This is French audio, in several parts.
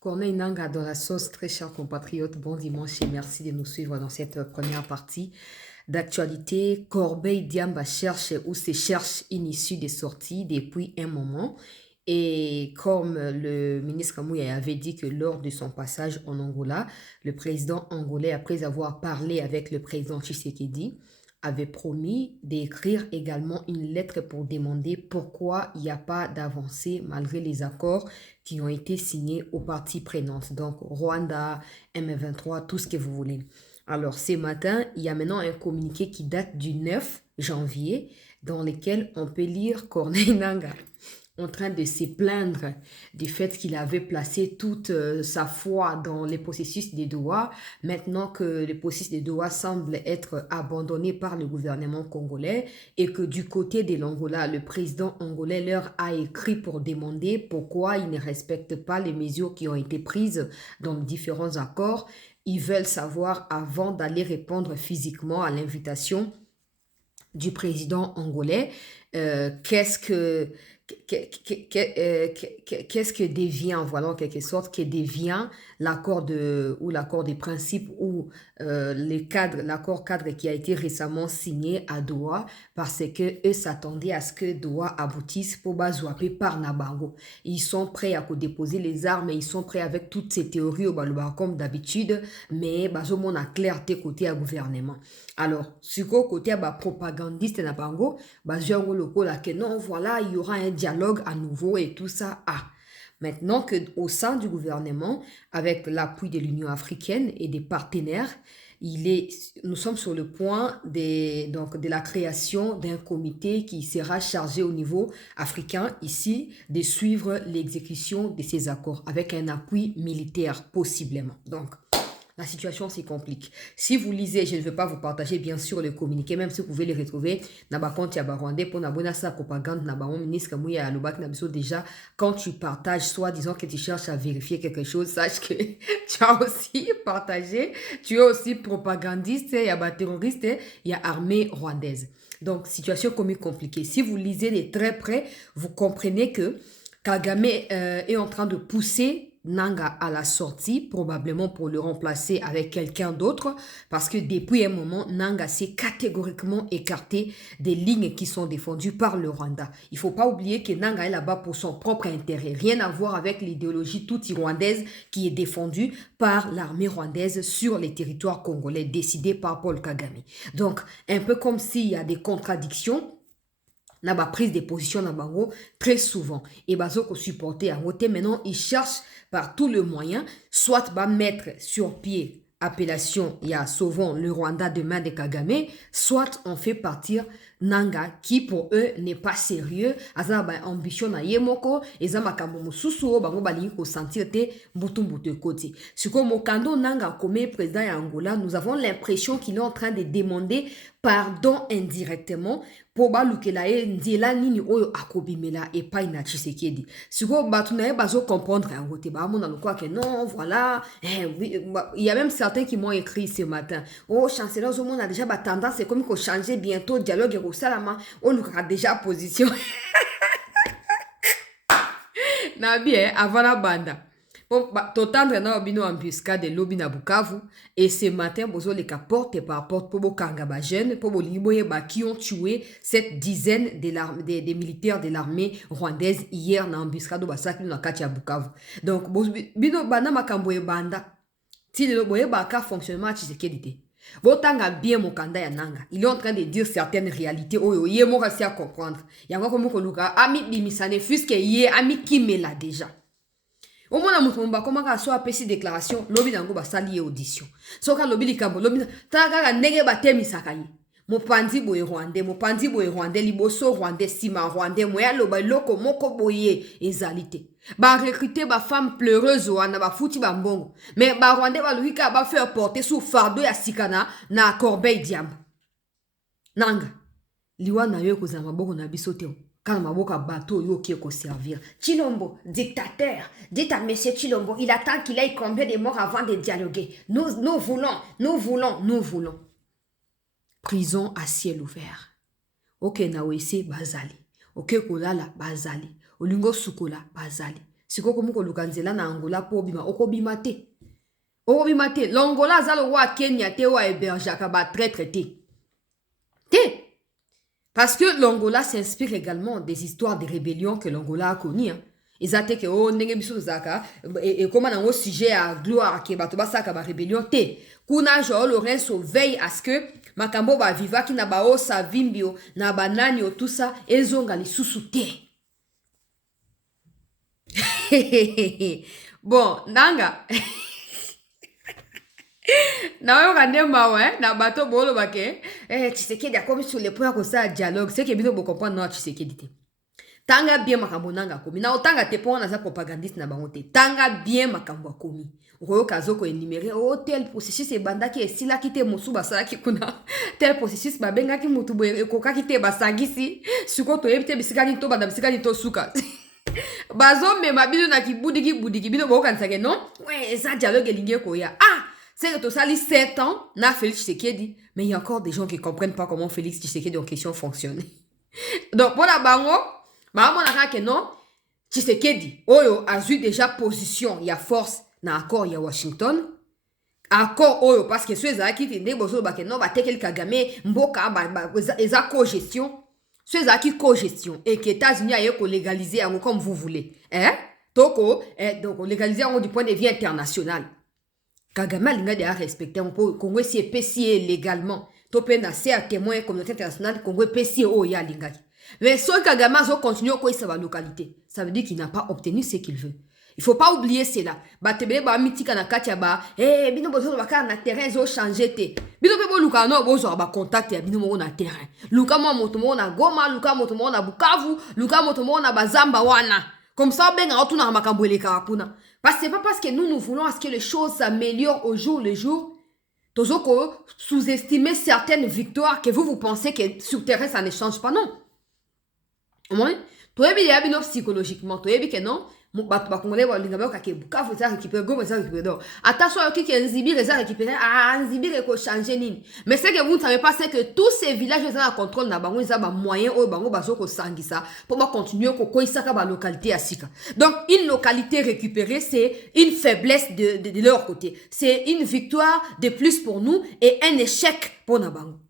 Corneille Nanga dans la sauce, très chers compatriotes, bon dimanche et merci de nous suivre dans cette première partie d'actualité. Corbeil Diamba cherche ou se cherche une issue de sortie depuis un moment. Et comme le ministre Mouya avait dit que lors de son passage en Angola, le président angolais, après avoir parlé avec le président Tshisekedi, avait promis d'écrire également une lettre pour demander pourquoi il n'y a pas d'avancée malgré les accords qui ont été signés aux parties prenantes. Donc Rwanda, M23, tout ce que vous voulez. Alors ce matin, il y a maintenant un communiqué qui date du 9 janvier dans lequel on peut lire Corneille Nangaa en train de se plaindre du fait qu'il avait placé toute sa foi dans les processus de Doha, maintenant que le processus de Doha semble être abandonné par le gouvernement congolais et que du côté de l'Angola, le président angolais leur a écrit pour demander pourquoi ils ne respectent pas les mesures qui ont été prises dans différents accords. Ils veulent savoir avant d'aller répondre physiquement à l'invitation du président angolais, qu'est-ce que devient, voilà en quelque sorte, que devient l'accord des principes ou l'accord cadre qui a été récemment signé à Doha, parce que eux s'attendaient à ce que Doha aboutisse pour bazouapé par Nabango. Ils sont prêts à déposer les armes et ils sont prêts avec toutes ces théories au Balouba comme d'habitude, mais bazomon a clarté côté à gouvernement. Alors, sur le côté propagandiste Nabango, bazouango loko là que non, voilà, il y aura un dialogue à nouveau et tout ça. Maintenant qu'au sein du gouvernement, avec l'appui de l'Union africaine et des partenaires, nous sommes sur le point de la création d'un comité qui sera chargé au niveau africain ici de suivre l'exécution de ces accords avec un appui militaire possiblement. Donc, la situation se complique. Si vous lisez, je ne veux pas vous partager bien sûr le communiqué, même si vous pouvez les retrouver, pour n'abonner sa propagande, ministre Mouya Alobak Nabiso, déjà, quand tu partages, soit disant que tu cherches à vérifier quelque chose, sache que tu as aussi partagé, tu es aussi propagandiste, il y a terroriste, il y a armée rwandaise. Donc, situation compliquée. Si vous lisez de très près, vous comprenez que Kagame est en train de pousser Nanga à la sortie, probablement pour le remplacer avec quelqu'un d'autre, parce que depuis un moment, Nanga s'est catégoriquement écarté des lignes qui sont défendues par le Rwanda. Il ne faut pas oublier que Nanga est là-bas pour son propre intérêt, rien à voir avec l'idéologie toute rwandaise qui est défendue par l'armée rwandaise sur les territoires congolais, décidée par Paul Kagame. Donc, un peu comme s'il y a des contradictions, n'a pas prise de position dans Bango très souvent et bazo ko supporter à côté maintenant ils cherchent par tous les moyens soit ba mettre sur pied appellation il y a sauvons le Rwanda de main de Kagame, soit on fait partir Nanga qui pour eux n'est pas sérieux aza ba ambition na yemoko eza makambo mususu bango bali ko sentir te mbutu côté siko mokando Nanga comme président ya Angola, nous avons l'impression qu'il est en train de demander pardon indirectement pour balukela e nzela nini oyo akobimela epai na Tshisekedi. Siko batu na ye bazo comprendre yango te ba mona lokwa que non voilà, oui, il y a même certains qui m'ont écrit ce matin. Oh chancelier au monde a déjà ba tendance c'est comme qu'on changer bientôt dialogue et salama on a déjà position. Na bien avant la banda. Bon, t'entendre na obino embuscade de lobby na Bukavu et ce matin bozo les porte par porte pour bokanga ba jeune pour boliboye ba qui ont tué cette dizaine des militaires de l'armée rwandaise hier na embuscade basaki na kati ya Bukavu. Donc bino bana makambo e banda ti le boye ba ka fonctionnement Tshisekedi te. Botanga bien mokanda ya Nanga. Il est en train de dire certaines réalités oyo ye mo kasi à comprendre. Yango komo ko luka ami bimisane fuske ye ami kimela déjà. Au moins mutu mba comment ka so apesi déclaration lobi nango basali audition soka lobi likambo lobi taka ndenge batemisaka ye mopanzi boye rwandais liboso rwandais sima rwandais moya loba loko moko boye ezalite ba recruter ba femme pleureuse wana ba futi ba mbongo mais ba rwandais ba luika ba faire porter sous fardeau ya sikana na Corbeil Diamba Nanga liwa na yo kozanga maboko na biso te quand maboka bateau yo qui ko servir. Chilombo, dictateur. Dites à monsieur Chilombo, il attend qu'il ait combien de morts avant de dialoguer. Nous voulons. Prison à ciel ouvert. Ok na wese bazali. Ok kolala bazali. Olingo sukola bazali. siko komi koluka nzela na Angola po obima okobima te. Okobima te. L'Angola aza lo wa Kenya te wa hébergeaka ba traître te. Te. Parce que l'Angola s'inspire également des histoires de rébellions que l'Angola a connues. Hein. Ils ont dit que oh ndenge biso zaka et comment on sujet à gloire que bato basaka ba rébellion te. Kuna jo Lorenzo veille à ce que makambo ba viva ki na ba o savimbio na banani o tout ça ezonga lisusu te. Bon, nanga. Na yo kandema ouais, na bato bolo bake. Tshisekedi a comme sur les points comme ça dialogue, c'est que bino bo comprendre non Tshisekedi te. Tanga bien makambo nanga komi. Na otanga te po na za propagandiste na bango te. Tanga bien makambo komi. Oyo kazoko énuméré oh tel processus e bandaki esila kite mosu basala ki kuna. Tel processus ba benga ki mutu bo ekoka kite basangisi. Suko to yebite bisika ni to banda bisika ni to suka. Bazo me mabilo na ki budiki bino bo kansake non? Ouais, ça dialogue elingi koya. Ah, c'est que tout ça, 7 ans, na Félix Tshisekedi. Mais il y a encore des gens qui ne comprennent pas comment Félix Tshisekedi en question fonctionne. Donc, pour la bango, maman a que non, Tshisekedi, oyo a eu déjà position, il y a force, na accord, il y a Washington. Accord, oyo, parce que ceux qui disent que non, va tekel Kagame, mboka, eza co-gestion. Ceux qui co-gestion, et que les États-Unis a légalisé comme vous voulez. Hein? Donc, légaliser du point de vue international. Kagame alinga de respecter un peu Congo si epesi légalement to pe na ser témoin communauté internationale Congo epesi o ya lingaki mais so Kagame zo continue ko isa ba localité ça veut dire qu'il n'a pas obtenu ce qu'il veut. Il faut pas oublier cela batebele ba mitika na katia ba bino bozo ba ka na terrain zo changer te bino pe bo luka no bozo ba contact ya bino mo na terrain luka mo moto mo na Goma luka moto mo na Bukavu luka moto mo na Bazamba wana comme ça benga otuna makambo eleka kuna. Parce que c'est pas parce que nous voulons à ce que les choses s'améliorent au jour le jour. Tozoko sous-estimer certaines victoires que vous pensez que sur terrain ça ne change pas, non. Oui. Toi, il y a psychologiquement. Toi, il y a non. Attention, qui est Nzibir et ça récupéré. Ah, Nzibir est changer nini. Mais ce que vous ne savez pas, c'est que tous ces villages ont un contrôle na bango, ils ont moyen au bango baso ko sangisa pour continuer ko isaka ba localité asika. Donc une localité récupérée, c'est une faiblesse de leur côté. C'est une victoire de plus pour nous et un échec pour na bango.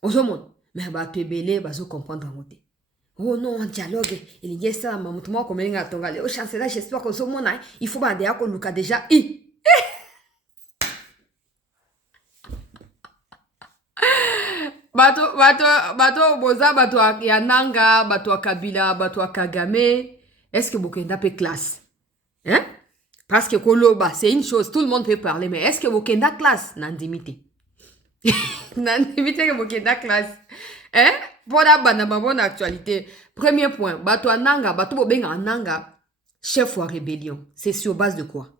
Ozomon, mais ba tebele baso comprendre ngote. Oh non, un dialogue, il y a ça, maman, comment comme il y a ton gars, au chancelier, j'espère que ce moment, il faut pas dire qu'on nous a déjà eu. Bato, boza, bato yananga, bato Kabila, bato Kagame, est-ce que Bokenda peut classe? Hein? Parce que Koloba, c'est une chose, tout le monde peut parler, mais est-ce que Bokenda classe? Nandimité. Nandimité que Bokenda classe. Hein? Pour la bonne actualité. Premier point, bato ananga, bato bobenga ananga, chef ou rébellion. C'est sur base de quoi?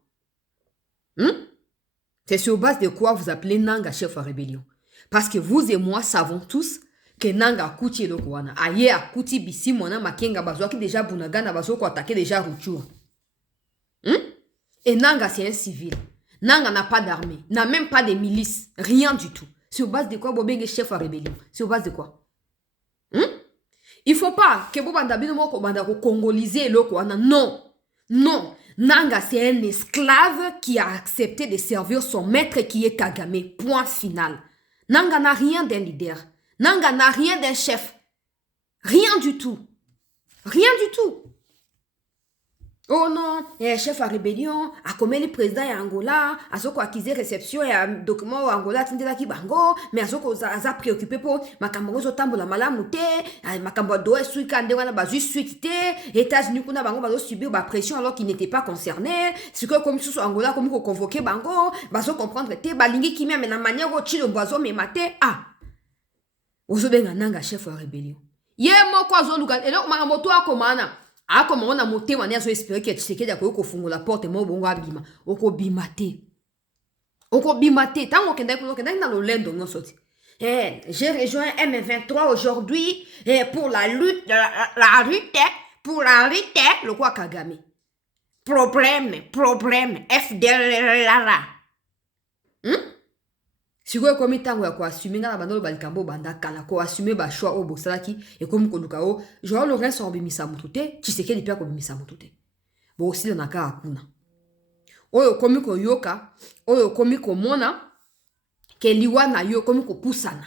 C'est sur base de quoi vous appelez Nanga chef ou rébellion? Parce que vous et moi savons tous que Nanga Kouti le Kouana. Aye a Kouti Bissi, mona Makenga Bazo qui déjà Bunagana Bazo qui attaqué déjà Rutshuru. Et Nanga c'est un civil. Nanga n'a pas d'armée, n'a même pas de milice, rien du tout. Sur base de quoi bobenga chef ou rébellion? Sur base de quoi? Il faut pas que vous congoliser le Kouana. Non. Non. Nanga, c'est un esclave qui a accepté de servir son maître qui est Kagame. Point final. Nanga n'a rien d'un leader. Nanga n'a rien d'un chef. Rien du tout. Rien du tout. Oh non, chef à rébellion, a comme le président de Angola, a ce quoi accusé réception et un document Angola tindela ki bango, mais a ce qu'on a préoccupé pour makambo zo tambola malamu te, makambo do est kande wana ba juste suite te, États-Unis kuna bango ba subir ba pression alors qu'ils n'étaient pas concernés, ce que comme sous Angola comme ko convoquer bango, ba zo comprendre te ba lingi ki même na manière au chilo boiso me maté ah. Ozo benga nanga chef à rébellion. Ye moko zo luka, et donc makambo to akomana. Ah, comme on a monté, on a espéré que Tshisekedi a fait la porte et moi, on a bima. Oko bimate. Oko bimate. Tant qu'on est dans le lend, on sorti. J'ai rejoint M23 aujourd'hui pour la lutte, pour la lutte, le quoi Kagame. Problème, FDLR. sikoyo komi tango ya koassume nga na bandolo balikambo banda kala koassume bashwa oyo bosalaki ekomi koluka o Joao Lorenso akobimisa motu te Tshisekedi mpe akobimisa motu te bosila na kaka kuna oyo komi koyoka oyo komi komona ke liwa na yo komi kopusana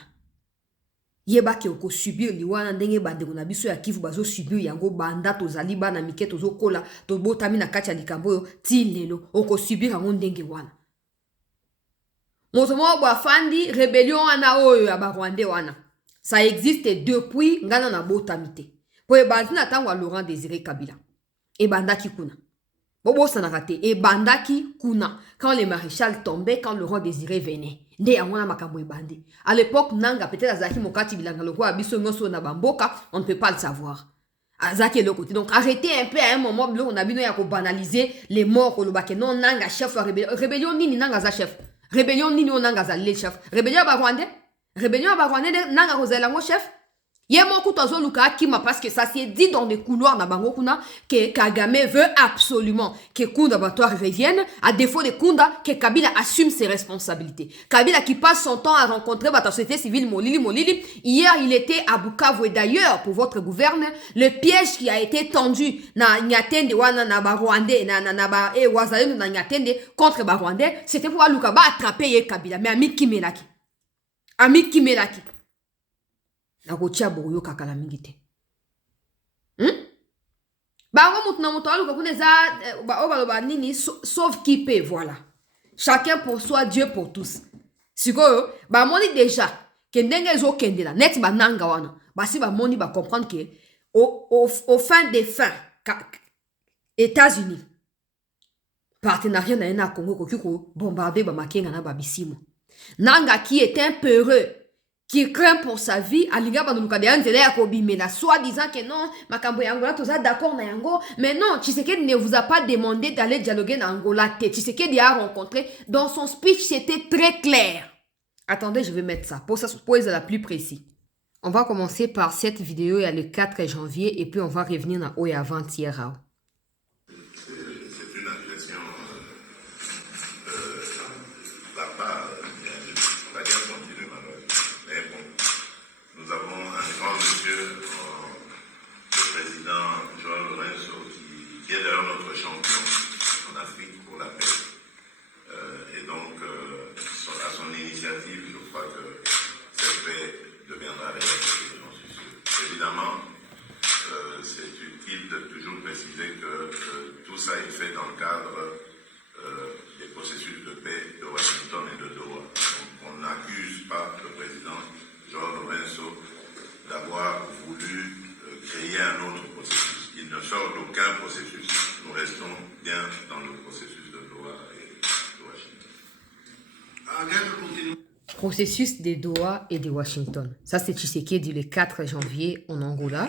yebaki okosubir liwana ndenge bandeko na biso ya Kivu bazosubir yango banda tozali bana mike tozokola tobotami na kati ya likambo oyo ti lelo okosubir yango ndenge wana moto moko bafandi rébellion wana oyo ya barwandais wana ça existe depuis ngana na botami te po ebandi na ntango ya Laurent Désiré Kabila ebandaki kuna bobosanaka te ebandaki kuna quand le maréchal tombait quand Laurent Désiré venait nde yango na makambo ebandi à l'époque nanga peut-être azalaki mokati bilanga lokola biso nyonso na bamboka on ne peut pas le savoir azalaki eloko te donc arrêtez un peu à un moment biloko na bino ya kobanaliser les morts kolobake non nanga chef ya rébellion nini nanga aza chef rébellion nini o nanga azali chef rébellion ya barwandais nanga kozala yango chef ye moko tozoluka akima parce que ça s'est dit dans les couloirs na bango kuna que Kagame veut absolument que Kunda Batoire revienne à défaut de Kunda que Kabila assume ses responsabilités. Kabila qui passe son temps à rencontrer la société civile Molili. Hier il était à Bukavu et d'ailleurs pour votre gouverne le piège qui a été tendu na Nyatende wana na Barwandais na ba e wazalendo na Nyatende contre Barwandais c'était pour aluka ba attraper ye Kabila mais Amit Kimelaki nakotia boyo kakala mingi te bango mutu na mutu aluka kuna eza baloba nini sauf qui peut voilà chacun pour soi Dieu pour tous sikoyo bamoni déjà ke ndenge ezokendela neti bananga wana basi bamoni bacomprendre ke au fin des fins États-Unis partenariat na ye na Congo koki kobombarde bamakenga na babisimo nanga qui est un peureux qui craint pour sa vie, alinga banuluka de anzela ya kobimela, soit disant que non, makambo ya Angola, toza d'accord na yango, mais non, Tshisekedi ne vous a pas demandé d'aller dialoguer na Angola, Tshisekedi a rencontré, dans son speech, c'était très clair. Attendez, je vais mettre ça, pour être la plus précis. On va commencer par cette vidéo, il y a le 4 janvier, et puis on va revenir na Oya avant-hier. Processus de Doha et de Washington. Ça, c'est Tshisekedi le 4 janvier en Angola.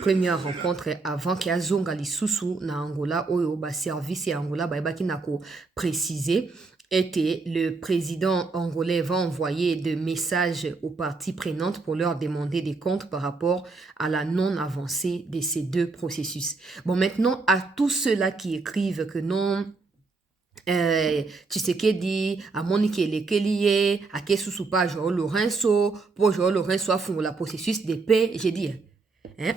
Première rencontre avant qu'il y ait Zonga Lisusu na Angola, oyo ba service et Angola, ba ebaki nako préciser était le président angolais va envoyer des messages aux parties prenantes pour leur demander des comptes par rapport à la non-avancée de ces deux processus. Bon, maintenant, à tous ceux-là qui écrivent que non, Tshisekedi a Monique Lekeliye a Kesusu pas Joao Lorenso pour Joao Lorenso a fond la processus de paix. J'ai dit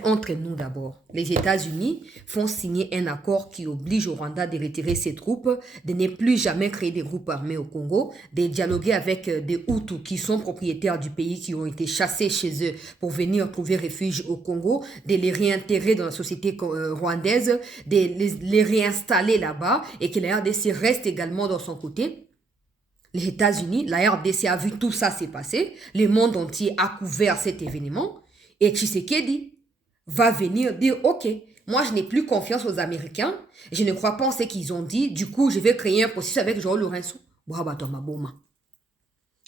entre nous d'abord, les États-Unis font signer un accord qui oblige au Rwanda de retirer ses troupes, de ne plus jamais créer des groupes armés au Congo, de dialoguer avec des Hutus qui sont propriétaires du pays, qui ont été chassés chez eux pour venir trouver refuge au Congo, de les réintégrer dans la société rwandaise, de les réinstaller là-bas et que la RDC reste également dans son côté. Les États-Unis, la RDC a vu tout ça s'est passé, le monde entier a couvert cet événement et Tshisekedi va venir dire, ok, moi je n'ai plus confiance aux Américains, je ne crois pas en ce qu'ils ont dit, du coup je vais créer un processus avec Joao Lorenso. Bohabato maboma.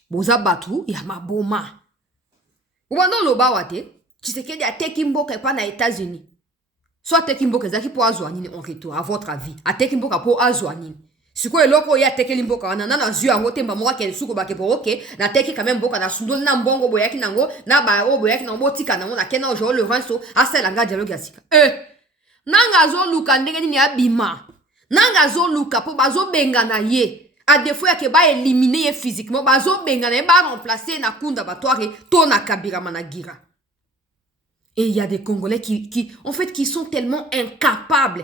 Boza batu ya maboma. Ubando loba wate, Tshisekedi a teki mboka pa na États-Unis. Soit teki mboka zaki po azwa nini en retour, à votre avis. A teki mboka po azwa nini. Siko eloko ya teki mboka wana na zua yango temba mwa ke suko ba ke po ok, na teki quand même mboka na sundol na mbongo boyaki nango, na ba o boyaki nango tika nango na kena Joao Lorenso, asala nga dialogue asika. Nanga zo luka ndenge nini abima. Nanga zo luka po bazo benga na ye. à défaut ya ke ba éliminer physiquement bazo bengana ba remplacer na kunda batware to na kabira managira. Et il y a des Congolais en fait, qui sont tellement incapables.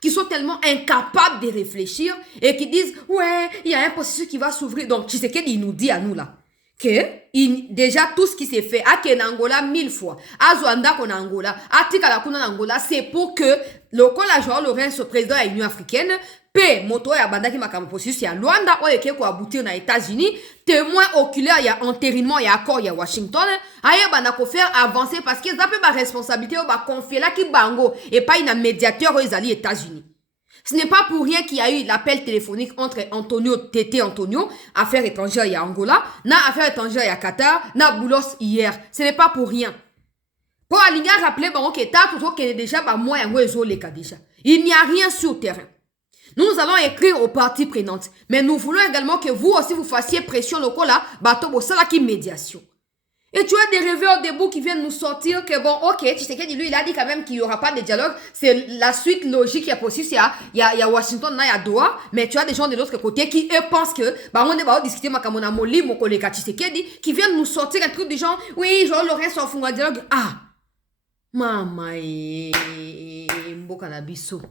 Qui sont tellement incapables de réfléchir et qui disent, ouais, il y a un processus qui va s'ouvrir. Donc, Tshisekedi, il nous dit à nous là, que déjà tout ce qui s'est fait, à Kenangola 1000 fois, à Zouanda qu'on Angola, à Tikalakuna Angola, c'est pour que le Joao Lorenzo, président de l'Union africaine, P, moto ya bandaki makambo processus ya Luanda, oye ke ko aboutir na États-Unis, témoin oculaire ya entérinement ya accord ya Washington, aye bana ko faire avancer parce que ça peut ba responsabilité ou ba confier là ki bango et pas une médiateur aux États-Unis. Ce n'est pas pour rien qu'il y a eu l'appel téléphonique entre Tété Antonio, affaires étrangères ya Angola, na affaires étrangères ya Qatar, na Boulos hier. Ce n'est pas pour rien. Pour aligner rappeler bango que ta tout que déjà ba moi yango ezoleka déjà. Il n'y a rien sur le terrain. Nous allons écrire aux parties prenantes. Mais nous voulons également que vous aussi vous fassiez pression locale là, bateau salaki médiation. Et tu as des rêveurs debout qui viennent nous sortir que bon, ok, Tshisekedi lui il a dit quand même qu'il n'y aura pas de dialogue. C'est la suite logique qui est possible. Il y a Washington, il y a Doha. Mais tu as des gens de l'autre côté qui eux pensent que bah on est pas discuter makamona moli mon collègue Tshisekedi qui viennent nous sortir un truc du genre oui, genre Lorenzo en fond dialogue. Ah, mama mboka na biso.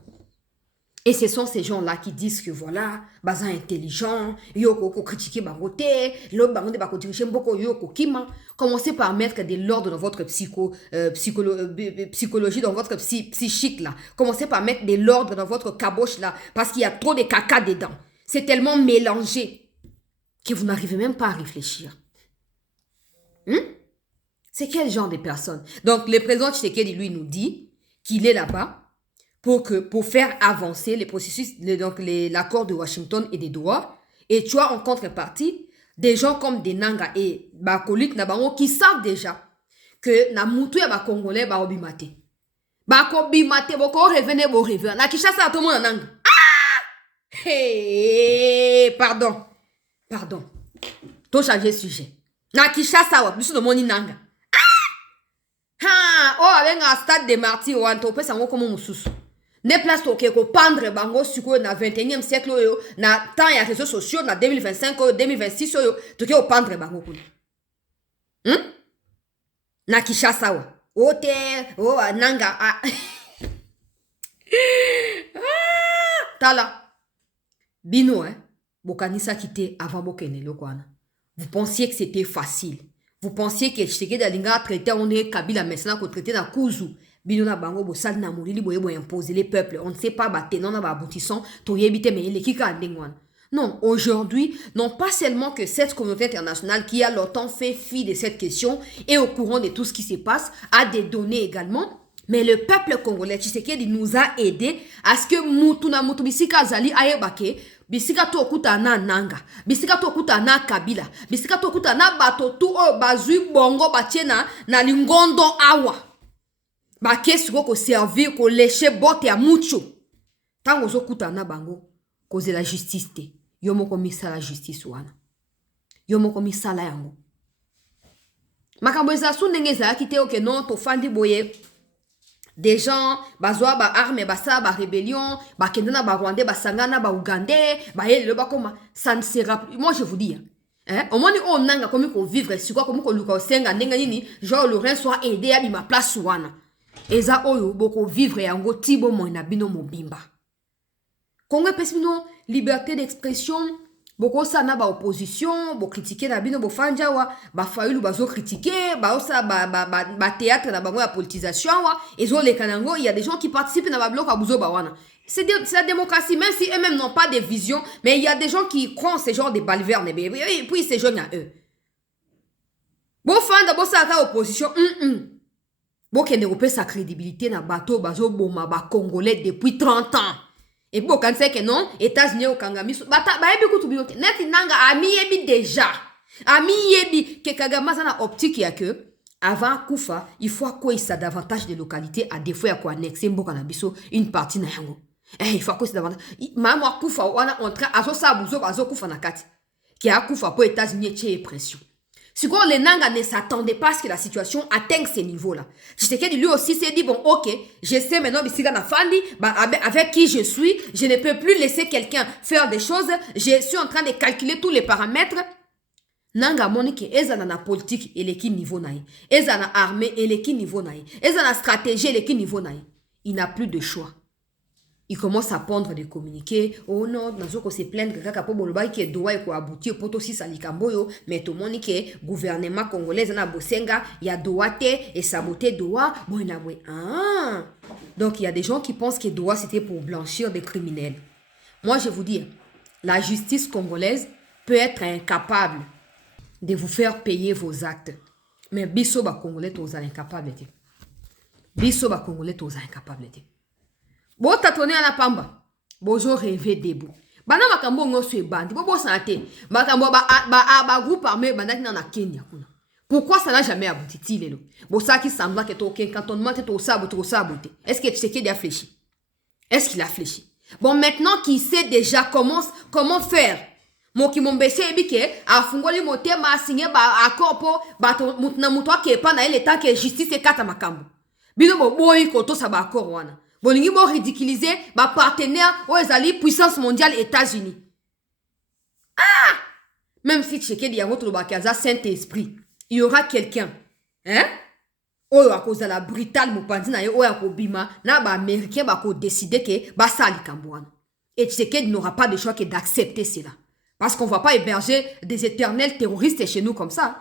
Et ce sont ces gens-là qui disent que voilà, baza intelligent, yoko ko critiquer barote, l'autre baronde ba ko diriger mboko yoko kima. Commencez par mettre de l'ordre dans votre psychologie, dans votre psychique là. Commencez par mettre de l'ordre dans votre caboche là, parce qu'il y a trop de caca dedans. C'est tellement mélangé que vous n'arrivez même pas à réfléchir. C'est quel genre de personne? Donc le président Tshisekedi lui nous dit qu'il est là-bas pour faire avancer les processus, donc l'accord de Washington et de Doha. Et tu as en contrepartie des gens comme des Nanga et Bakolik Nabango qui savent déjà que na mutu ya ba Congolais ba obimate. Ba ko bimate boko revenez bo revenir. Na Kinshasa tout le monde nanga. Ah! Hey, pardon. To changer sujet. Na Kinshasa wa biso de moni nanga. Ah! Oh avec un stade de martyrs ou antope sango comme mususu. Ne place to ko pendre bango suko na 21e siècle yo na temps ya réseaux sociaux na 2025 2026 yo to ke pendre bango kuna. Na Kinshasa wa. Ote o nanga ah. Tala. Bino bokanisa kité avant bokene lokwana. Vous pensiez que c'était facile. Vous pensiez que Tshisekedi alinga traité on est Kabila maintenant ko traité na Kuzu. Binona bango bo sal na mourili boye bo imposer les peuples. On ne sait pas battre non na ba aboutissant to yebite mais les kika ndengwana. Non, aujourd'hui, non pas seulement que cette communauté internationale qui a longtemps fait fi de cette question est au courant de tout ce qui se passe, a des données également, mais le peuple congolais Tshisekedi nous a aidé à ce que mutuna mutu bisika zali ayebake bisika to okuta na nanga, bisika to okuta na kabila, bisika to okuta na bato tu o bazui bongo batiena na lingondo awa. Ba kesiko ko servir ko lécher botte ya mucho. Tango zo kuta na bango cause la justice te. Yo moko misala justice wana. Yo moko misala yango. Makambo ezasu ndenge za kite oke non to fandi boye. Des gens bazwa ba arme basa ba rébellion, ba kendana ba rwandais ba sangana ba ougandais, ba yele ba koma ça ne sera plus. Moi je vous dis au moins on nanga comme ko vivre sur quoi comme ko luka senga ndenga nini genre Laurent soit aidé à ma place wana. Eza oyo boko vivre yango tibo mo na bino mobimba. Congo pesino liberté d'expression boko sana ba opposition bo critiquer na bino bo fanja wa ba fayulu bazo critiquer ba osa ba théâtre na bango ya politisation wa ezo le kanango il y a des gens qui participent na ba bloc abuzo ba wana. C'est la démocratie même si eux-mêmes n'ont pas de vision mais il y a des gens qui croient en ce genre de balivernes et puis ces jeunes à eux. Bo fanda bo saka opposition Bo kende ko sa crédibilité na bateau bazo boma ba Congolais depuis 30 ans. Et bo kan fait que non, États-Unis au Kangami ba ebi kutu binote. Net nanga ami ebi déjà. Ami ebi ke Kagame na optique ya que avant kufa, il faut quoi ça davantage de localités à défaut ya ko annexer mboka na biso une partie na yango. Il faut quoi ça davantage. Maman kufa wana entra azo sa buzo bazo kufa na kati. Ki a kufa po États-Unis tie pression. Si les Nanga ne s'attendaient pas à ce que la situation atteigne ces niveaux-là. Tshisekedi lui aussi s'est dit, bon, ok, je sais maintenant avec qui je suis, je ne peux plus laisser quelqu'un faire des choses, je suis en train de calculer tous les paramètres. Nanga monike ezana na politique eleki niveau naï, ezana armée eleki niveau naï, ezana stratégie eleki niveau naï. Il n'a plus de choix. Il commence à pondre des communiqués. Oh non, dans ce se plaindre kaka po boloba qui doit ko aboutir poto si salikamboyo, mais tout monde que gouvernement congolais na bosenga ya doate et saboter doa bon na oui. Ah. Donc il y a des gens qui pensent que doa c'était pour blanchir des criminels. Moi je vous dis, la justice congolaise peut être incapable de vous faire payer vos actes. Mais biso ba congolais toza incapable. Biso ba congolais toza incapable. Bo tatone ana pamba. Bojo rêver debout. Bana makambo ngoso e bandi. Bo santé. Makambo ba groupe armé bandaki na Kenya kuna. Pourquoi ça n'a jamais abouti lelo? Bo ça qui sembla que token cantonnement to saboté. Est-ce que Tshisekedi a fléchi? Est-ce qu'il a fléchi? Bon, maintenant qu'il sait déjà comment faire. Moki mombese ebike afungoli motema asinye ba akopo ba mutna mutwa ke pa na ile tanke justice kata makambo. Bino bo boyi koto sa ba accord wana. Bolingi bo ridiculiser ba partenaire o ezali puissance mondiale États-Unis. Ah! Même si Tshisekedi yango to ba kaza Saint-Esprit, il y aura quelqu'un, hein? Oyo akoza la brutal mopanzi na yo oyo akobima na ba américain ba ko décider que ba sali kambwana. Et Tshisekedi n'aura pas de choix que d'accepter cela. Parce qu'on ne va pas héberger des éternels terroristes chez nous comme ça.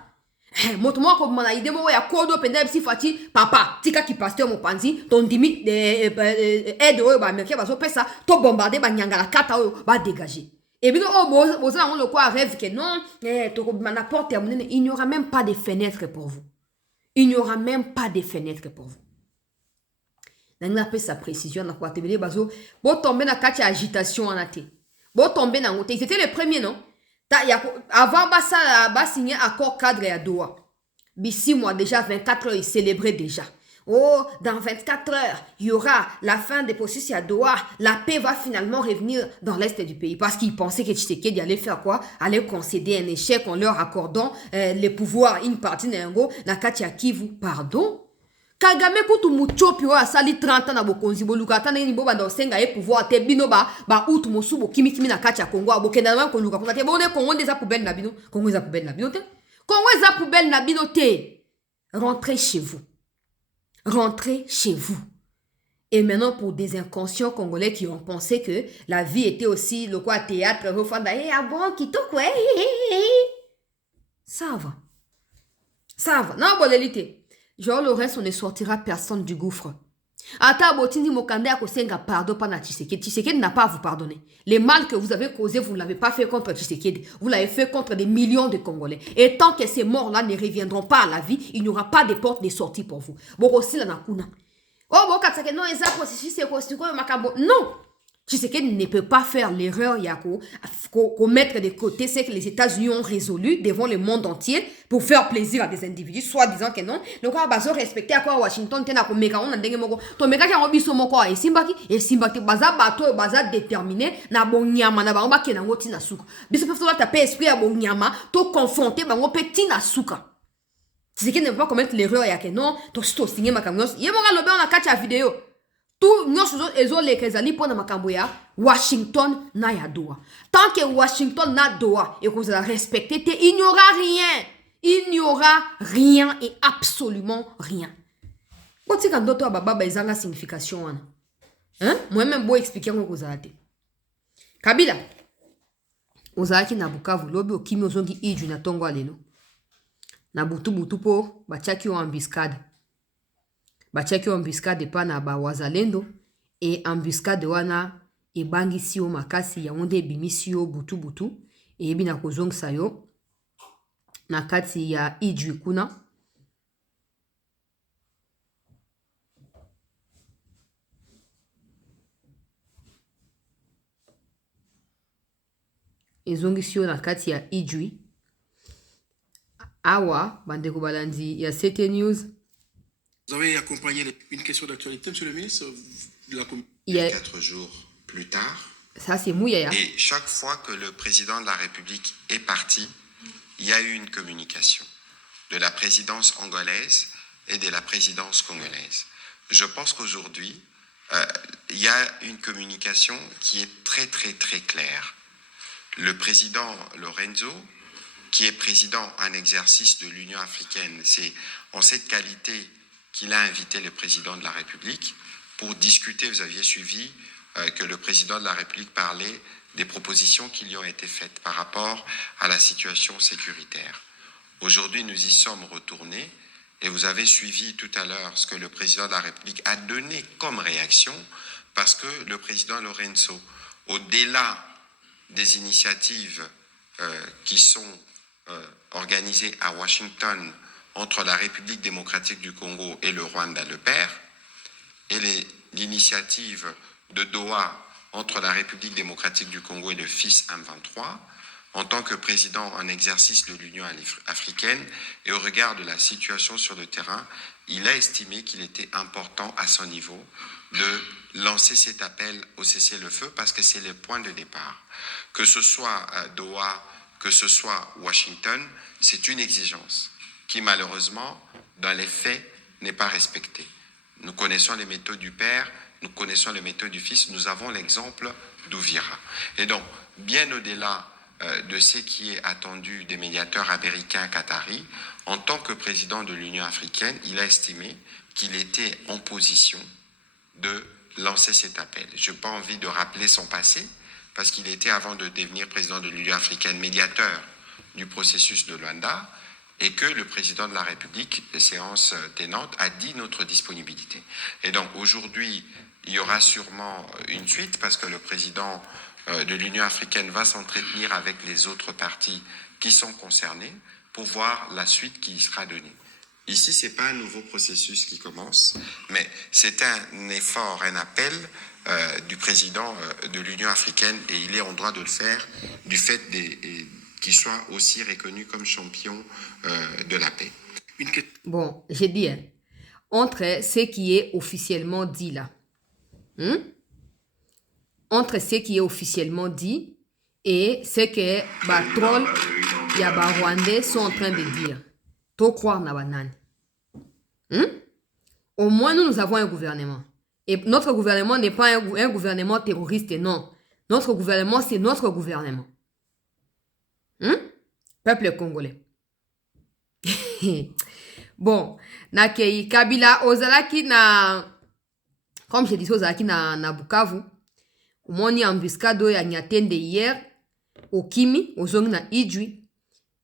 Moi, comme mon idée, moi, il y a Kodo, Pendeb, Sifati, papa, tika qui pasteur, mon panzi, ton dimi, aide, bah, américain, bah, ça, ton bombardé, bah, nyangala, kata, bah, dégager. Et bien, on le quoi, rêve que non, la porte terminée, il n'y aura même pas de fenêtres pour vous. Il n'y aura même pas de fenêtres pour vous. On a fait sa précision, on a quoi, te dire, bazo, bon, tomber dans la agitation en athée. Bon tomber dans le c'était le premier non avant bah signer accord cadre à Doha. 6 mois déjà 24 heures il célébrait déjà. Oh dans 24 heures il y aura la fin des processus à Doha, la paix va finalement revenir dans l'est du pays parce qu'ils pensaient que Tshisekedi allait faire quoi, allait concéder un échec en leur accordant les pouvoirs une partie n'engo na kati ya Kivu pardon. Kagame kutu muchopi wa asali 30 ans na bokonzi boluka tana ni boba ndo senga e pouvoir te bino ba utu mosubo kimi na kacha Kongo abokenda na koluka kuna te bone Kongo ndeza poubelle na bino Kongo eza poubelle na bino te Kongo eza poubelle na bino te rentrez chez vous. Rentrez chez vous. Et maintenant pour des inconscients congolais qui ont pensé que la vie était aussi le quoi théâtre refanda ah bon kitoko ça va non bolelité. Genre le reste, on ne sortira personne du gouffre. Ata botindi mokande ya kosenga pardon pas na Tshisekedi. Tshisekedi n'a pas à vous pardonner. Les mal que vous avez causés, vous ne l'avez pas fait contre Tshisekedi. Vous l'avez fait contre des millions de Congolais. Et tant que ces morts-là ne reviendront pas à la vie, il n'y aura pas de porte de sortie pour vous. Bon aussi la nakuna. Oh bon katsake non eza processus c'est quoi makambo. Non. Tshisekedi ne peut pas faire l'erreur yako mettre de côté ce que les États-Unis ont résolu devant le monde entier pour faire plaisir à des individus, soit disant que non. Donc, on va respecter à quoi Washington, tena ko meka on ndenge moko. To meka ki biso moko e simbaki baza bato baza déterminé na bonyama na bango bakena ngoti na suka. Biso pe faut taper esprit ya bonyama, to confronter bango petit na suka. Tshisekedi ne peut pas commettre l'erreur ya que non, to signer makamnos. Yemo ga lobe on a catch la vidéo. Tout nyonso ezoleka ezali mpona makambo ya Washington na ya Doha. Tant que Washington na Doha ekozala respecté te, il n'y aura rien. Il n'y aura rien et absolument rien. Botika ndoto baba ezanga signification wana. Hein? Moi-même bo expliquer ngo kozala te. Kabila. Ozalaki na Bukavu lobi okimi ozongi iju na tongo alelo. Na butu po batiaki yo embuscade. Bachaki embuscade pa na ba wazalendo et embuscade wana ebangisi yo makasi ya onde ebimisi yo butu et ebina kozongisa yo na kati ya Ijwi kuna ezongisi yo na kati ya Ijwi awa bandeko balandi ya CT News. Vous avez accompagné une question d'actualité, monsieur le ministre, de la commission. 4 jours plus tard. Ça, c'est mouillé. Et chaque fois que le président de la République est parti, il y a eu une communication. de la présidence angolaise et de la présidence congolaise. Je pense qu'aujourd'hui, il y a une communication qui est très, très, très claire. Le président Lorenzo, qui est président en exercice de l'Union africaine, c'est en cette qualité qu'il a invité le président de la République pour discuter. Vous aviez suivi que le président de la République parlait des propositions qui lui ont été faites par rapport à la situation sécuritaire. Aujourd'hui, nous y sommes retournés et vous avez suivi tout à l'heure ce que le président de la République a donné comme réaction, parce que le président Lorenzo, au-delà des initiatives qui sont organisées à Washington entre la République démocratique du Congo et le Rwanda, le père, et l'initiative de Doha entre la République démocratique du Congo et le fils M23, en tant que président en exercice de l'Union africaine et au regard de la situation sur le terrain, il a estimé qu'il était important à son niveau de lancer cet appel au cessez-le-feu parce que c'est le point de départ. Que ce soit à Doha, que ce soit Washington, c'est une exigence qui malheureusement, dans les faits, n'est pas respectée. Nous connaissons les méthodes du père, nous connaissons les méthodes du fils, nous avons l'exemple d'Ouvira. Et donc, bien au-delà de ce qui est attendu des médiateurs américains qataris, en tant que président de l'Union africaine, il a estimé qu'il était en position de lancer cet appel. Je n'ai pas envie de rappeler son passé, parce qu'il était, avant de devenir président de l'Union africaine, médiateur du processus de Luanda, et que le président de la République, les séances tenantes, a dit notre disponibilité. Et donc aujourd'hui, il y aura sûrement une suite, parce que le président de l'Union africaine va s'entretenir avec les autres partis qui sont concernés pour voir la suite qui y sera donnée. Ici, ce n'est pas un nouveau processus qui commence, mais c'est un effort, un appel du président de l'Union africaine, et il est en droit de le faire du fait qu'il soit aussi reconnu comme champion de la paix. Bon, j'ai dit, hein, entre ce qui est officiellement dit là, entre ce qui est officiellement dit et ce que Batrol et Rwandais sont en train de dire. To croire na banane. Au moins, nous avons un gouvernement. Et notre gouvernement n'est pas un gouvernement terroriste, non. Notre gouvernement, c'est notre gouvernement. Peuple congolais. Bon, nakei Kabila ozalaki na, comme je disais, ozalaki na Bukavu. Omoni embuscade ya Nyatende hier, Okimi, ozongi na Idjwi.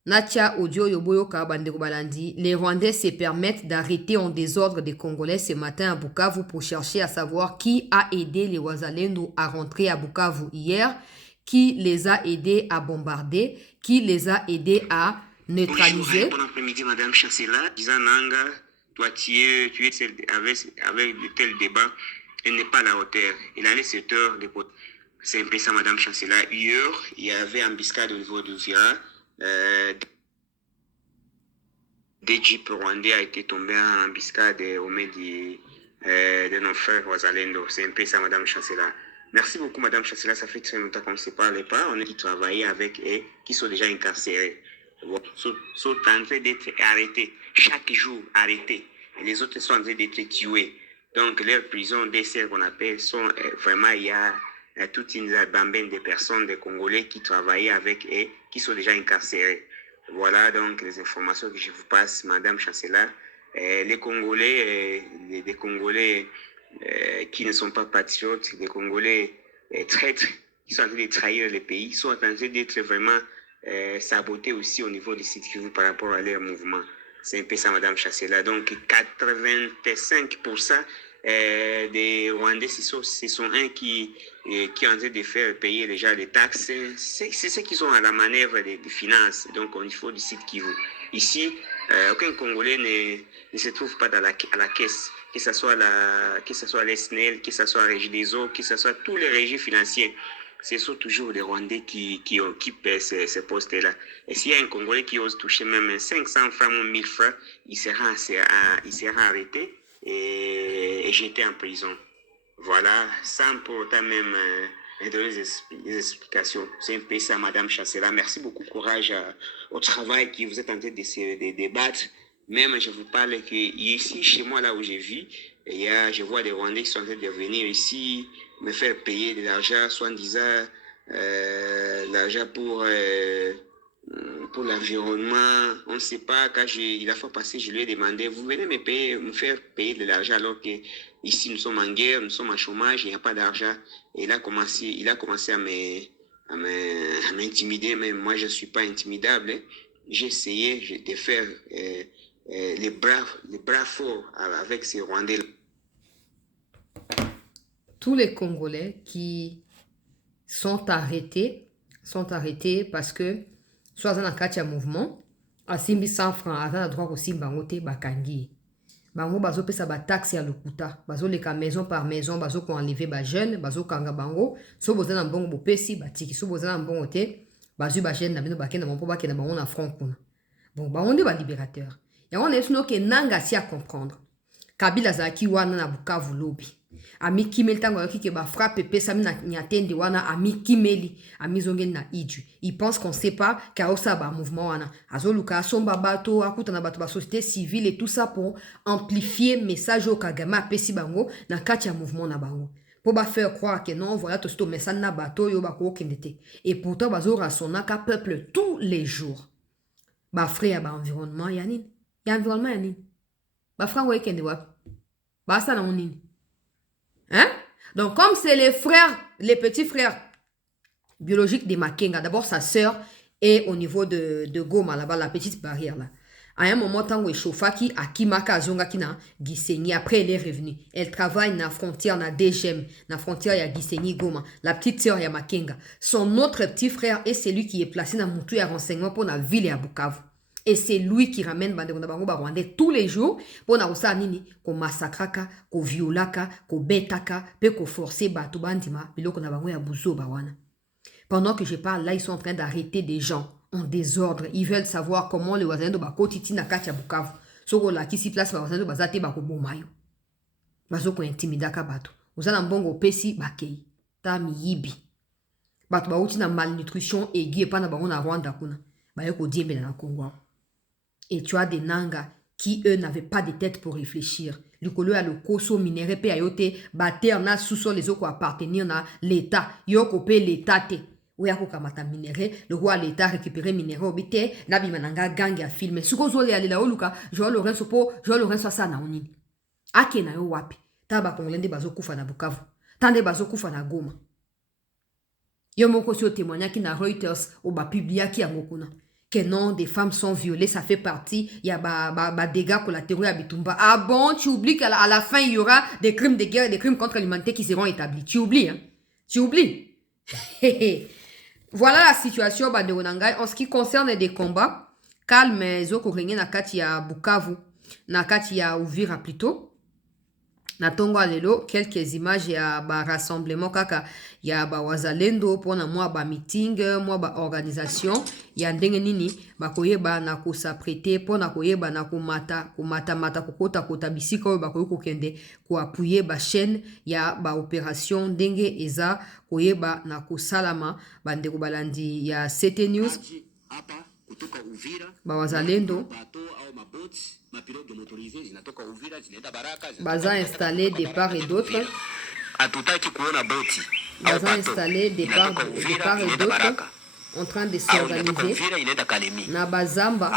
Natia audio yoboyoka bandeko balandi. Les Rwandais se permettent d'arrêter en désordre des Congolais ce matin à Bukavu pour chercher à savoir qui a aidé les Wazalendo à rentrer à Bukavu hier, qui les a aidés à bombarder, qui les a aidés à neutraliser. Bonjour, bon après-midi, Madame Chancela. Nanga, toi, tu es avec de tels débats, elle n'est pas à la hauteur. Il a les 7 heures de côté. C'est un peu ça, Madame Chancela. Hier, il y avait un embuscade au niveau de Zira. Des jeeps rwandais a été tombé en embuscade au milieu de nos frères Wazalendo. C'est un peu ça, Madame Chancela. Merci beaucoup, Madame Chancela. Ça fait très longtemps qu'on ne se parlait pas. On a qui travaillait avec et qui sont déjà incarcérés. Sont en train d'être arrêtés. Chaque jour, arrêtés. Et les autres sont en train d'être tués. Donc, leurs prisons, des serres qu'on appelle, sont vraiment, il y a toute une bambaine de personnes, des Congolais qui travaillaient avec et qui sont déjà incarcérés. Voilà donc les informations que je vous passe, Madame Chancela. Les Congolais, les Congolais qui ne sont pas patriotes, les Congolais traîtres, qui sont en train de trahir le pays, sont en train d'être vraiment sabotés aussi au niveau du site Kivu par rapport à leur mouvement. C'est un peu ça, Madame Chancela. Donc, 85% des Rwandais, ce sont un qui est en train de faire payer déjà les taxes. C'est ceux qui sont à la manœuvre des finances, donc au niveau du site Kivu. Ici, aucun Congolais ne se trouve pas à la caisse, que ce soit les SNEL, que ce soit la Régie des eaux, que ce soit tous les régies financiers. Ce sont toujours les Rwandais qui paient ces postes-là. Et s'il y a un Congolais qui ose toucher même 500 francs ou 1000 francs, il sera arrêté et jeté en prison. Voilà, sans pour autant même et donner des explications. C'est un peu ça, Madame Chancela. Merci beaucoup, courage au travail que vous êtes en train de débattre. Même, je vous parle que ici, chez moi, là où je vis, je vois des Rwandais qui sont en train de venir ici me faire payer de l'argent, soit en disant l'argent pour l'environnement. On ne sait pas, quand il a fait passer, je lui ai demandé, vous venez me payer, me faire payer de l'argent alors que ici nous sommes en guerre, nous sommes en chômage, il n'y a pas d'argent. Et il a commencé à m'intimider, mais moi je ne suis pas intimidable. Hein. J'ai essayé de faire les bras forts avec ces Rwandais. Tous les Congolais qui sont arrêtés parce que soit dans un mouvement, à Simbi 100 francs, à droit aussi bangote bakangi. Bango bazo pesa ba taxe ya lokuta, bazo leka maison par maison, bazo ko enlever ba jeune, bazo kanga bango, so bozana mbongo bopesi batiki, so bozana mbongo te, bazu ba jeune na bino bakenda mpo bakenda bango na front kuna. Bon, ba onde ba libérateur. Ya on est que nanga si à comprendre. Kabila zaki wana na Bukavu lobi. Ami kimeli tango yoki ke ba frappe pesa mi na nyatende wana ami kimeli ami zongeli na iju. Il pense qu'on sait pas ka osa ba mouvement wana. Azoluka somba bato akuta na bato ba société civile et tout ça pour amplifier message au Kagame pesi bango na kati ya mouvement na bango. Pour ba faire croire que non voilà tout ce message na bato yo ba ko kendete. Et pourtant bazo rasonaka peuple tous les jours. Ba frère ba environnement yanine. Ya environnement yanine. Ba frère wo kende wa. Ba ça na onini. Hein? Donc, comme c'est les frères, les petits frères biologiques de Makenga, d'abord sa sœur est au niveau de Goma, là-bas, la petite barrière, là. À un moment, tant où Chofaki, à Kimaka, Zonga, Kina, Gisenyi, après elle est revenue. Elle travaille dans la frontière, dans DGM, dans la frontière, il y a Gisenyi, Goma. La petite sœur, il y a Makenga. Son autre petit frère est celui qui est placé dans Moutou et renseignement pour la ville et à Bukavu. Et c'est lui qui ramène Bandeko Bango Rwandais tous les jours pour na osa nini ko massacraka, ko violaka, ko betaka, pe ko forcer batu bandima biloko na bango ya buzo bawana. Pendant que je parle là, ils sont en train d'arrêter des gens en désordre. Ils veulent savoir comment les voisins de Bako titi na kati ya Bukavu. Soko la kisi place ba voisins de bazate bako bomayo. Bazo ko intimidaka batu. Uzana mbongo pesi bakei. Ta miyibi. Batu ba uti na malnutrition aiguë pa na bango na Rwanda kuna. Ba yoko diembe na Congo. Et tu as des Nanga qui, eux, n'avaient pas de tête pour réfléchir. Le colo a le koso minéré pe ayote, bater na sous-sol les autres appartenir na l'État. Yoko pe l'État te. Ouya ko kamata minéré, le roi l'État récupérer minéré obité, nabi mananga gang ya filmer. Suko zo le alela oluka, Joao Lorenzo po, Joao Lorenzo asa na onini. Ake na yo wapi. Taba kongolende bazo kufa na Bukavu. Tande bazo kufa na Goma. Yo moko si o témoignaki na Reuters o ba publiaki ya ngokuna. Que non, des femmes sont violées, ça fait partie, il y a des dégâts collatéraux à Bitumba. Ah bon, tu oublies qu'à la fin, il y aura des crimes de guerre et des crimes contre l'humanité qui seront établis. Tu oublies, hein? Tu oublies. Voilà la situation, Banderonangai. En ce qui concerne des combats, calme, Zoko Renye Nakati ya Bukavu, Nakati ya Uvira plutôt. Natongo alelo quelques images ya ba rassemblement kaka ya ba wazalendo pona mwa ba meeting mwa ba organisation ya ndenge nini ba koyeba na ko s'apprêter pona koyeba na kumata mata kota bisika ba koyeko kende ko appuyer ba chaîne ya ba opération ndenge eza koyeba na ko salama bandeko balandi ya CT News ba wazalendo baza installé des part et d'autre. Baza installé des part et d'autre en train de s'organiser na bazamba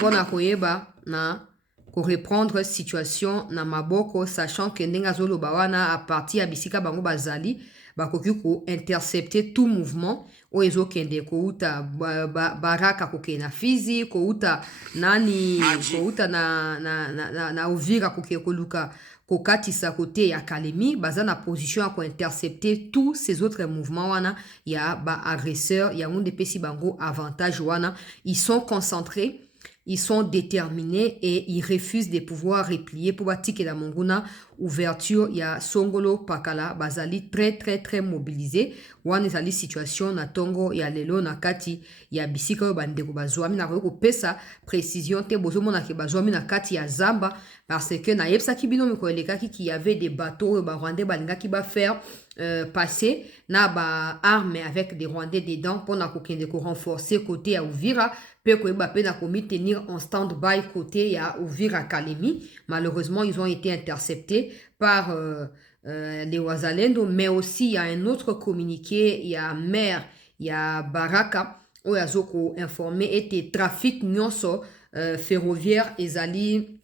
pona koyeba na ko reprendre situation na maboko, sachant que ndenga zolo bawana à partir ya bisika bango bazali bakoki ko intercepter tout mouvement o ezo kende ko uta baraka ko kena Fizi ko uta nani ko uta na Uvira ko ke koluka ko katisa côté ya Kalemi baza na position à ko intercepter tous ces autres mouvements wana ya ba agresseurs ya onde pesi bango avantage wana, ils sont concentrés. Ils sont déterminés et ils refusent de pouvoir replier pour bâtir la monguna ouverture. Il y a Songolo Pakala Bazali très mobilisé. Wan ezali situation na Tongo ya lelo na kati ya bisika yo bandeko bazwami na ko pesa précision te bozo mona ke bazwami na kati ya Zamba parce que na yebsa kibino mi koleka qui y avait des bateaux ba rwandais balinga qui va faire passer na ba armes avec des rwandais dedans pour na kokende ko renforcer côté ya Uvira pe ko ba pe na komi tenir en stand-by côté ya Uvira Kalemi. Malheureusement ils ont été interceptés par les Wazalendo, mais aussi il y a un autre communiqué, il y a maire, il y a Baraka où yazoko informé était trafic nyonso ferroviaire ezali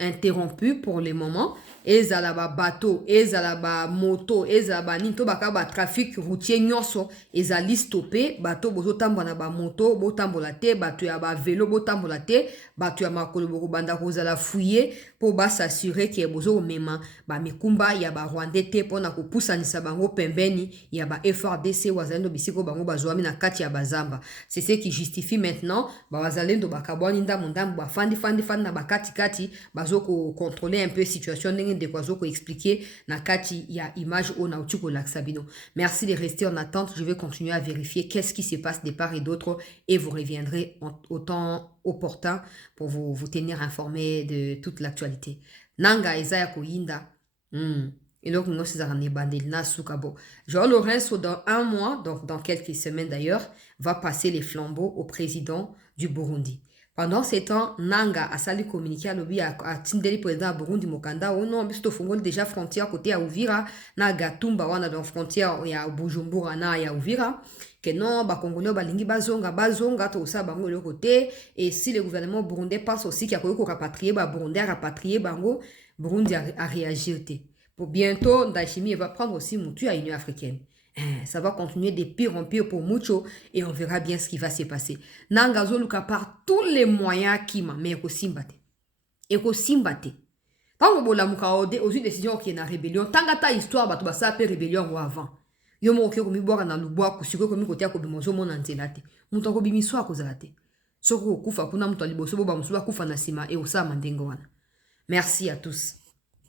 interrompu pour le moment. Ezala ba bateau, ezala ba moto, ezala ba nito baka ba trafic routier nyonso ezali stoppé. Bateau bozo tambola ba moto, bo tambola te, bateau ya ba vélo bo tambola te, bateau ya makolo boko banda kozala fouiller pour ba s'assurer que bozo mema ba mikumba ya ba Rwandais te pona ko pusanisa bango pembeni ya ba FRDC wazalendo bisiko bango bazwami na kati ya bazamba. C'est ce qui justifie maintenant ba wazalendo bakabwani ndamundambu ba fandi na ba kati bazoko contrôler un peu situation de quoi expliquer na kati ya image au nautiko laksabino. Merci de rester en attente, je vais continuer à vérifier qu'est-ce qui se passe de part et d'autre et vous reviendrez au temps opportun pour vous tenir informé de toute l'actualité. Nanga Isaiah Koyinda. Et donc, nous sommes na Sukabo. Jean Lorenzo, dans un mois, donc dans quelques semaines d'ailleurs, va passer les flambeaux au président du Burundi. Pendant ce temps, Nanga a sali communiqué à l'objet à Tindeli président Burundi Mokanda. Oh non, mais fongol déjà frontière côté à Uvira, na Gatumba wana dans frontière ya Bujumbura na ya Uvira. Que non, ba Congolais balingi bazonga to sa bango le côté. Et si le gouvernement burundais pense aussi qu'il y a ko rapatrier ba Burundais rapatrier bango, Burundi a réagi. Pour bientôt, Ndayishimiye va prendre aussi Moutu à l'Union africaine. Ça va continuer de pire en pire pour Mucho et on verra bien ce qui va se passer. Nangazo Luka par tous les moyens qui m'a mais Simbate. Eko Simbate. Tant que bola muka aux une décision qui est na rébellion, tant que ta histoire ba to ba sa rébellion ou avant. Yo mo ke ko mi boka na lubwa kusiko ko mi kotia ko bimozo mo na nzelate. Muto ko bimiso akozalate. Soko kufa kuna mto liboso bo ba musuba kufa na sima e osama ndengo wana. Merci à tous.